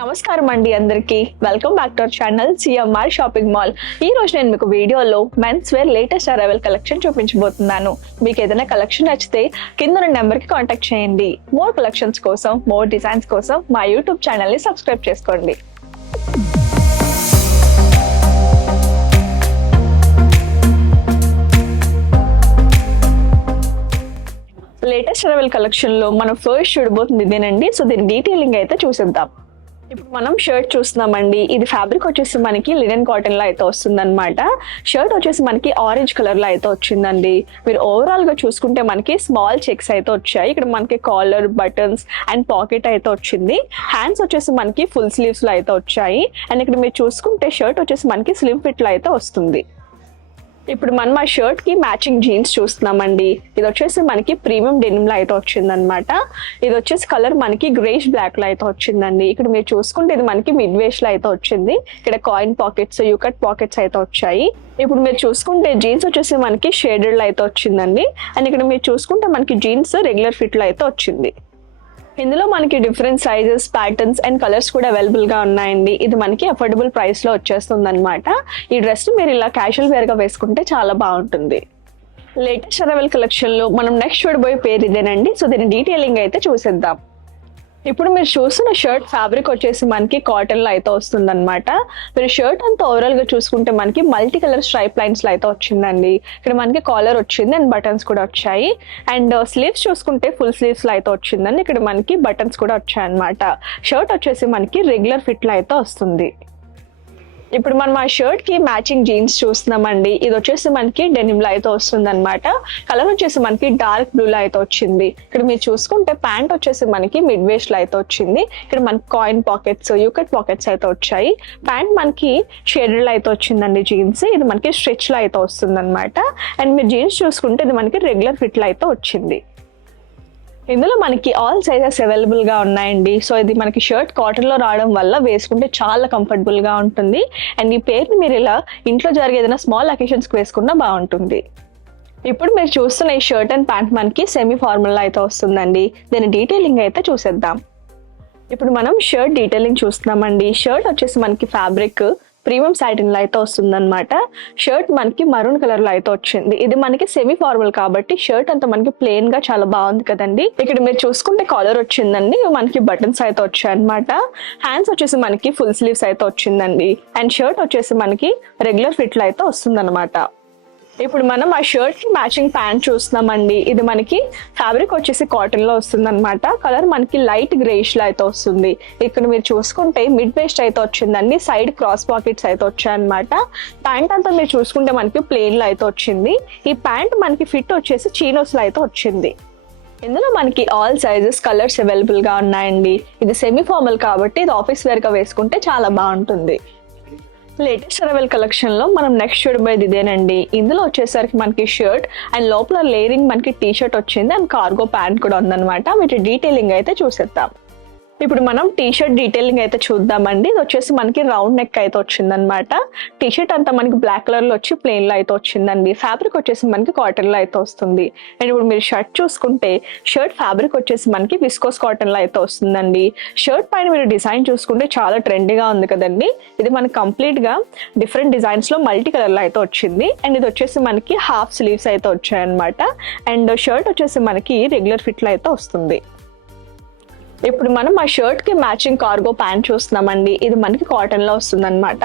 నమస్కారం అండి అందరికి welcome back to our channel CMR shopping mall. ఈ రోజు నేను మీకు వీడియోలో men's wear latest arrival collection చూపించబోతున్నాను. మీకు ఏదైనా కలెక్షన్ నచ్చితే కింద ఉన్న నెంబర్ కి కాంటాక్ట్ చేయండి. మోర్ కలెక్షన్స్ కోసం, మోర్ డిజైన్స్ కోసం మా యూట్యూబ్ ఛానల్ ని సబ్స్క్రైబ్ చేసుకోండి. లేటెస్ట్ అరైవల్ కలెక్షన్ లో మనం ఫస్ట్ చూడబోతుంది ఇదేనండి. సో దీని డీటెయిలింగ్ అయితే చూసేద్దాం. ఇప్పుడు మనం షర్ట్ చూస్తున్నామండి. ఇది ఫ్యాబ్రిక్ వచ్చేసి మనకి లినెన్ కాటన్ లో అయితే వస్తుంది అనమాట. షర్ట్ వచ్చేసి మనకి ఆరెంజ్ కలర్ లో అయితే వచ్చిందండి. మీరు ఓవరాల్ గా చూసుకుంటే మనకి స్మాల్ చెక్స్ అయితే వచ్చాయి. ఇక్కడ మనకి కాలర్, బటన్స్ అండ్ పాకెట్ అయితే వచ్చింది. హ్యాండ్స్ వచ్చేసి మనకి ఫుల్ స్లీవ్స్ లో అయితే వచ్చాయి. అండ్ ఇక్కడ మీరు చూసుకుంటే షర్ట్ వచ్చేసి మనకి స్లిమ్ ఫిట్ లో అయితే వస్తుంది. ఇప్పుడు మనం ఆ షర్ట్ కి మ్యాచింగ్ జీన్స్ చూస్తున్నామండి. ఇది వచ్చేసి మనకి ప్రీమియం డెనిమ్ లో అయితే వచ్చింది అనమాట. ఇది వచ్చేసి కలర్ మనకి గ్రేష్ బ్లాక్ లో అయితే వచ్చిందండి. ఇక్కడ మీరు చూసుకుంటే ఇది మనకి మిడ్ వేస్ట్ లో అయితే వచ్చింది. ఇక్కడ కాయిన్ పాకెట్స్, యూకట్ పాకెట్స్ అయితే వచ్చాయి. ఇప్పుడు మీరు చూసుకుంటే జీన్స్ వచ్చేసి మనకి షేడెడ్ లో అయితే వచ్చిందండి. అండ్ ఇక్కడ మీరు చూసుకుంటే మనకి జీన్స్ రెగ్యులర్ ఫిట్ లో అయితే వచ్చింది. ఇందులో మనకి different sizes, patterns and colours కూడా అవైలబుల్ గా ఉన్నాయండి. ఇది మనకి అఫోర్డబుల్ ప్రైస్ లో వచ్చేస్తుంది అనమాట. ఈ డ్రెస్ మీరు ఇలా క్యాజువల్ వేర్ గా వేసుకుంటే చాలా బాగుంటుంది. లేటెస్ట్ అరైవల్ కలెక్షన్ లో మనం నెక్స్ట్ చూడబోయే పేరు ఇదేనండి. సో దీని డీటెయిలింగ్ అయితే చూసేద్దాం. ఇప్పుడు మీరు చూస్తున్న షర్ట్ ఫ్యాబ్రిక్ వచ్చేసి మనకి కాటన్ లో అయితే వస్తుంది అనమాట. మీరు షర్ట్ అంతా ఓవరాల్ గా చూసుకుంటే మనకి మల్టీ కలర్ స్ట్రైప్ లైన్స్ లో అయితే వచ్చిందండి. ఇక్కడ మనకి కాలర్ వచ్చింది అండ్ బటన్స్ కూడా వచ్చాయి. అండ్ స్లీవ్స్ చూసుకుంటే ఫుల్ స్లీవ్స్ లో అయితే వచ్చిందండి. ఇక్కడ మనకి బటన్స్ కూడా వచ్చాయి అనమాట. షర్ట్ వచ్చేసి మనకి రెగ్యులర్ ఫిట్ లో అయితే వస్తుంది. ఇప్పుడు మనం ఆ షర్ట్ కి మ్యాచింగ్ జీన్స్ చూస్తున్నామండి. ఇది వచ్చేసి మనకి డెనిమ్ లో అయితే వస్తుంది అనమాట. కలర్ వచ్చేసి మనకి డార్క్ బ్లూ లో అయితే వచ్చింది. ఇక్కడ మీరు చూసుకుంటే ప్యాంట్ వచ్చేసి మనకి మిడ్ వేస్ట్ లో అయితే వచ్చింది. ఇక్కడ మనకి కాయిన్ పాకెట్స్, యూకట్ పాకెట్స్ అయితే వచ్చాయి. ప్యాంట్ మనకి షేడెడ్ లో అయితే వచ్చిందండి జీన్స్. ఇది మనకి స్ట్రెచ్ లో అయితే వస్తుంది అనమాట. అండ్ మీరు జీన్స్ చూసుకుంటే ఇది మనకి రెగ్యులర్ ఫిట్ లో అయితే వచ్చింది. ఇందులో మనకి ఆల్ సైజెస్ అవైలబుల్ గా ఉన్నాయండి. సో ఇది మనకి షర్ట్ కాటన్ లో రావడం వల్ల వేసుకుంటే చాలా కంఫర్టబుల్ గా ఉంటుంది. అండ్ ఈ పేరుని మీరు ఇలా ఇంట్లో జరిగే ఏదైనా స్మాల్ అకేషన్స్ కి వేసుకున్నా బాగుంటుంది. ఇప్పుడు మీరు చూస్తున్న ఈ షర్ట్ అండ్ ప్యాంట్ మనకి సెమీ ఫార్మల్ లో అయితే వస్తుందండి. దీని డీటెయిలింగ్ అయితే చూసేద్దాం. ఇప్పుడు మనం షర్ట్ డీటెయిలింగ్ చూస్తున్నామండి. షర్ట్ వచ్చేసి మనకి ఫ్యాబ్రిక్ ప్రీమియం సాటిన్ లో అయితే వస్తుంది అనమాట. షర్ట్ మనకి మరూన్ కలర్ లో అయితే వచ్చింది. ఇది మనకి సెమీ ఫార్మల్ కాబట్టి షర్ట్ అంతా మనకి ప్లెయిన్ గా చాలా బాగుంది కదండి. ఇక్కడ మీరు చూసుకుంటే కాలర్ వచ్చిందండి. మనకి బటన్స్ అయితే వచ్చాయి అనమాట. హ్యాండ్స్ వచ్చేసి మనకి ఫుల్ స్లీవ్స్ అయితే వచ్చిందండి. అండ్ షర్ట్ వచ్చేసి మనకి రెగ్యులర్ ఫిట్ లో అయితే వస్తుంది అనమాట. ఇప్పుడు మనం ఆ షర్ట్ కి మ్యాచింగ్ ప్యాంట్ చూస్తున్నామండి. ఇది మనకి ఫ్యాబ్రిక్ వచ్చేసి కాటన్ లో వస్తుంది అనమాట. కలర్ మనకి లైట్ గ్రేష్ లో అయితే వస్తుంది. ఇక్కడ మీరు చూసుకుంటే మిడ్ వేస్ట్ అయితే వచ్చిందండి. సైడ్ క్రాస్ పాకెట్స్ అయితే వచ్చాయన్నమాట. ప్యాంట్ అంతా మీరు చూసుకుంటే మనకి ప్లెయిన్ లో అయితే వచ్చింది. ఈ ప్యాంట్ మనకి ఫిట్ వచ్చేసి చీనోస్ లో అయితే వచ్చింది. ఇందులో మనకి ఆల్ సైజెస్, కలర్స్ అవైలబుల్ గా ఉన్నాయండి. ఇది సెమీ ఫార్మల్ కాబట్టి ఇది ఆఫీస్ వేర్ గా వేసుకుంటే చాలా బాగుంటుంది. లేటెస్ట్ అరైవల్ కలెక్షన్ లో మనం నెక్స్ట్ చూడబోయేది ఇదేనండి. ఇందులో వచ్చేసరికి మనకి షర్ట్ అండ్ లోపల లేయరింగ్ మనకి టీ షర్ట్ వచ్చింది అండ్ కార్గో ప్యాంట్ కూడా ఉందన్నమాట. వీటి డీటెయిలింగ్ అయితే చూసేద్దాం. ఇప్పుడు మనం టీ షర్ట్ డీటెయిలింగ్ అయితే చూద్దామండి. ఇది వచ్చేసి మనకి రౌండ్ నెక్ అయితే వచ్చిందనమాట. టీ షర్ట్ అంతా మనకి బ్లాక్ కలర్ లో వచ్చి ప్లెయిన్ లో అయితే వచ్చిందండి. ఫ్యాబ్రిక్ వచ్చేసి మనకి కాటన్ లో అయితే వస్తుంది. అండ్ ఇప్పుడు మీరు షర్ట్ చూసుకుంటే షర్ట్ ఫ్యాబ్రిక్ వచ్చేసి మనకి విస్కోస్ కాటన్ లో అయితే వస్తుందండి. షర్ట్ పైన మీరు డిజైన్ చూసుకుంటే చాలా ట్రెండీగా ఉంది కదండి. ఇది మనకి కంప్లీట్ గా డిఫరెంట్ డిజైన్స్ లో మల్టీ కలర్ లో అయితే వచ్చింది. అండ్ ఇది వచ్చేసి మనకి హాఫ్ స్లీవ్స్ అయితే వచ్చాయన్నమాట. అండ్ షర్ట్ వచ్చేసి మనకి రెగ్యులర్ ఫిట్ లో అయితే వస్తుంది. ఇప్పుడు మనం ఆ షర్ట్ కి మ్యాచింగ్ కార్గో ప్యాంట్ చూస్తున్నామండి. ఇది మనకి కాటన్ లో వస్తుంది అనమాట.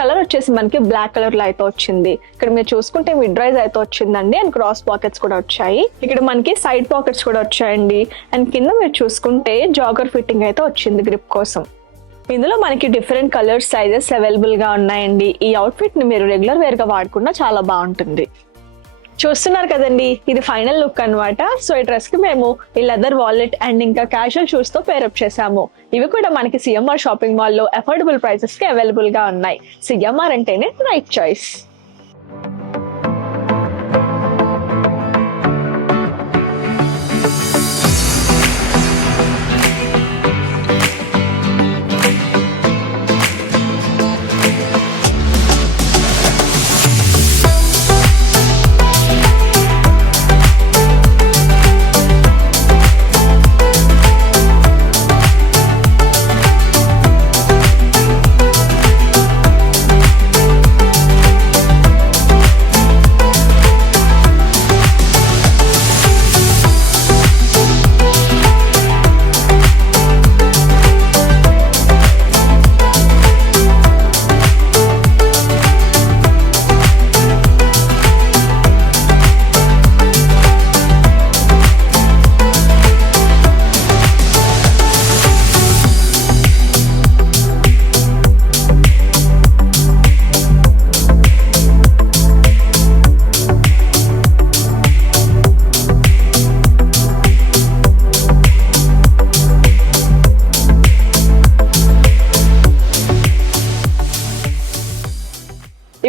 కలర్ వచ్చేసి మనకి బ్లాక్ కలర్ లో అయితే వచ్చింది. ఇక్కడ మీరు చూసుకుంటే మిడ్ రైజ్ అయితే వచ్చిందండి. అండ్ క్రాస్ పాకెట్స్ కూడా వచ్చాయి. ఇక్కడ మనకి సైడ్ పాకెట్స్ కూడా వచ్చాయండి. అండ్ కింద మీరు చూసుకుంటే జాగర్ ఫిట్టింగ్ అయితే వచ్చింది గ్రిప్ కోసం. ఇందులో మనకి డిఫరెంట్ కలర్స్, సైజెస్ అవైలబుల్ గా ఉన్నాయండి. ఈ అవుట్ఫిట్ ని మీరు రెగ్యులర్ వేర్ గా వాడుకున్నా చాలా బాగుంటుంది. చూస్తున్నారు కదండి, ఇది ఫైనల్ లుక్ అనమాట. సో ఈ డ్రెస్ కి మేము ఈ లెదర్ వాలెట్ అండ్ ఇంకా క్యాజువల్ షూస్ తో పేరప్ చేసాము. ఇవి కూడా మనకి సిఎంఆర్ షాపింగ్ మాల్ లో అఫోర్డబుల్ ప్రైసెస్ కి అవైలబుల్ గా ఉన్నాయి. సిఎంఆర్ అంటేనే రైట్ చాయిస్.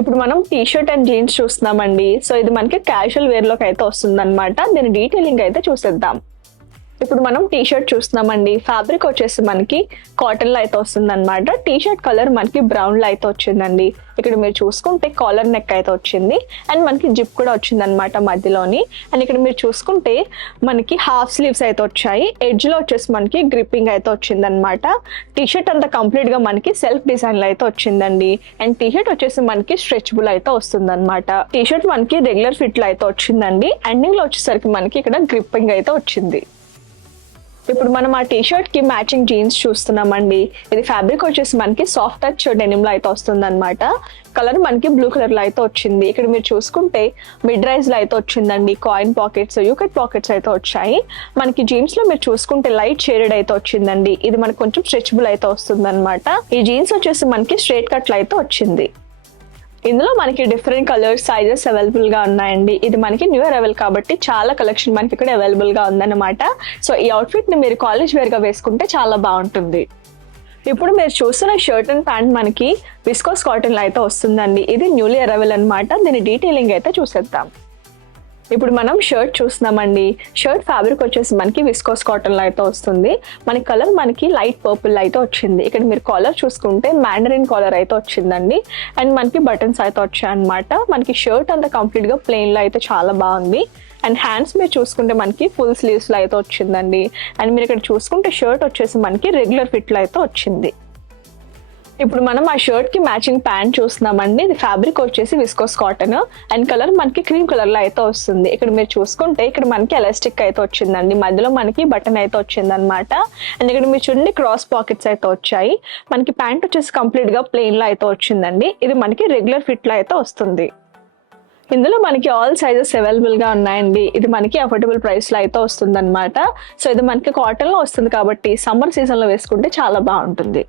ఇప్పుడు మనం టీ షర్ట్ అండ్ జీన్స్ చూస్తున్నామండి. సో ఇది మనకి క్యాజువల్ వేర్ లోకి అయితే వస్తుంది అనమాట. దీని డీటెయిలింగ్ అయితే చూసేద్దాం. ఇప్పుడు మనం టీ షర్ట్ చూస్తున్నామండి. ఫ్యాబ్రిక్ వచ్చేసి మనకి కాటన్ లో అయితే వస్తుంది అనమాట. టీ షర్ట్ కలర్ మనకి బ్రౌన్ లో అయితే వచ్చిందండి. ఇక్కడ మీరు చూసుకుంటే కాలర్ నెక్ అయితే వచ్చింది అండ్ మనకి జిప్ కూడా వచ్చింది అనమాట మధ్యలోని. అండ్ ఇక్కడ మీరు చూసుకుంటే మనకి హాఫ్ స్లీవ్స్ అయితే వచ్చాయి. ఎడ్జ్ లో వచ్చేసి మనకి గ్రిప్పింగ్ అయితే వచ్చింది అనమాట. టీ షర్ట్ అంతా కంప్లీట్ గా మనకి సెల్ఫ్ డిజైన్ లో అయితే వచ్చిందండి. అండ్ టీ షర్ట్ వచ్చేసి మనకి స్ట్రెచబుల్ అయితే వస్తుంది అనమాట. టీ షర్ట్ మనకి రెగ్యులర్ ఫిట్ లో అయితే వచ్చిందండి. ఎండింగ్ లో వచ్చేసరికి మనకి ఇక్కడ గ్రిప్పింగ్ అయితే వచ్చింది. ఇప్పుడు మనం ఆ టీ షర్ట్ కి మ్యాచింగ్ జీన్స్ చూస్తున్నామండి. ఇది ఫ్యాబ్రిక్ వచ్చేసి మనకి సాఫ్ట్ టచ్ డెనిమ్ లో అయితే వస్తుంది అనమాట. కలర్ మనకి బ్లూ కలర్ లో అయితే వచ్చింది. ఇక్కడ మీరు చూసుకుంటే మిడ్ రైజ్ లో అయితే వచ్చిందండి. కాయిన్ పాకెట్స్, యూకెట్ పాకెట్స్ అయితే వచ్చాయి. మనకి జీన్స్ లో మీరు చూసుకుంటే లైట్ షేడెడ్ అయితే వచ్చిందండి. ఇది మనకి కొంచెం స్ట్రెచబుల్ అయితే వస్తుంది అనమాట. ఈ జీన్స్ వచ్చేసి మనకి స్ట్రైట్ కట్ లో అయితే వచ్చింది. ఇందులో మనకి డిఫరెంట్ కలర్స్, సైజెస్ అవైలబుల్ గా ఉన్నాయండి. ఇది మనకి న్యూ అరైవల్ కాబట్టి చాలా కలెక్షన్ మనకి ఇక్కడ అవైలబుల్ గా ఉందన్నమాట. సో ఈ అవుట్ఫిట్ ని మీరు కాలేజ్ వేర్ గా వేసుకుంటే చాలా బాగుంటుంది. ఇప్పుడు మీరు చూస్తున్న షర్ట్ అండ్ ప్యాంట్ మనకి విస్కోస్ కాటన్ లో అయితే వస్తుందండి. ఇది న్యూలీ అరైవల్ అనమాట. దీని డీటెయిలింగ్ అయితే చూసేద్దాం. ఇప్పుడు మనం షర్ట్ చూస్తున్నామండి. షర్ట్ ఫ్యాబ్రిక్ వచ్చేసి మనకి విస్కోస్ కాటన్ లో అయితే వస్తుంది. మనకి కలర్ మనకి లైట్ పర్పుల్ అయితే వచ్చింది. ఇక్కడ మీరు కాలర్ చూసుకుంటే మ్యాండరిన్ కాలర్ అయితే వచ్చిందండి. అండ్ మనకి బటన్స్ అయితే వచ్చాయి అనమాట. మనకి షర్ట్ అంతా కంప్లీట్ గా ప్లెయిన్ లో అయితే చాలా బాగుంది. అండ్ హ్యాండ్స్ మీరు చూసుకుంటే మనకి ఫుల్ స్లీవ్స్ లో అయితే వచ్చిందండి. అండ్ మీరు ఇక్కడ చూసుకుంటే షర్ట్ వచ్చేసి మనకి రెగ్యులర్ ఫిట్ లో అయితే వచ్చింది. ఇప్పుడు మనం ఆ షర్ట్ కి మ్యాచింగ్ ప్యాంట్ చూస్తున్నామండి. ఇది ఫ్యాబ్రిక్ వచ్చేసి విస్కోస్ కాటన్ అండ్ కలర్ మనకి క్రీమ్ కలర్ లో అయితే వస్తుంది. ఇక్కడ మీరు చూసుకుంటే ఇక్కడ మనకి ఎలాస్టిక్ అయితే వచ్చిందండి. మధ్యలో మనకి బటన్ అయితే వచ్చింది అనమాట. అండ్ ఇక్కడ మీరు చూడండి క్రాస్ పాకెట్స్ అయితే వచ్చాయి. మనకి ప్యాంట్ వచ్చేసి కంప్లీట్ గా ప్లెయిన్ లో అయితే వచ్చిందండి. ఇది మనకి రెగ్యులర్ ఫిట్ లో అయితే వస్తుంది. ఇందులో మనకి ఆల్ సైజెస్ అవైలబుల్ గా ఉన్నాయండి. ఇది మనకి అఫోర్డబుల్ ప్రైస్ లో అయితే వస్తుంది అనమాట. సో ఇది మనకి కాటన్ లో వస్తుంది కాబట్టి సమ్మర్ సీజన్ లో వేసుకుంటే చాలా బాగుంటుంది.